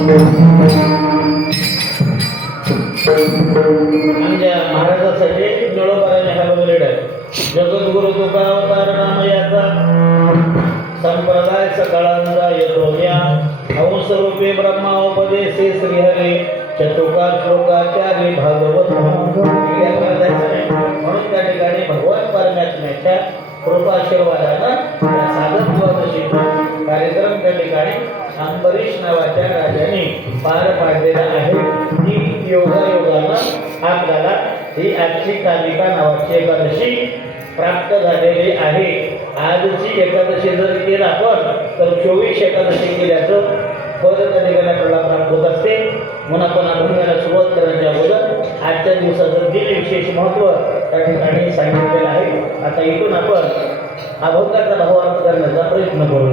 आमच्या महाराजासाठी नळोबाराने हा बघलेला आहे. जगद्गुरु तुका अवतार नाम याचा संप्रदाय सकळांचा येतो या हंस रूपी ब्रह्मा उपदेशे श्रीहरी चतुका श्लोकाचार्य भागवत म्हणून त्या ठिकाणी भगवान परमात्म्याच्या कृपाशीर्वादानं साधक द्वादशी कार्यक्रम त्या ठिकाणी अंबरीश नावाच्या राजाने पार पाडलेला आहे. ही योगायोगानं आपल्याला ही आजची कालिका नावाची एकादशी प्राप्त झालेली आहे. आजची एकादशी जर केली आपण तर 24 एकादशी केल्याचं फळ त्या ठिकाणी आपल्याला प्राप्त होत असते. म्हणून आपण अभंगाला सुरुवात करण्याच्या अगोदर आजच्या दिवसाचं दिल विशेष महत्त्व त्या ठिकाणी सांगितलेलं आहे. आता इथून आपण अभंगाचा भावार्थ करण्याचा प्रयत्न करू.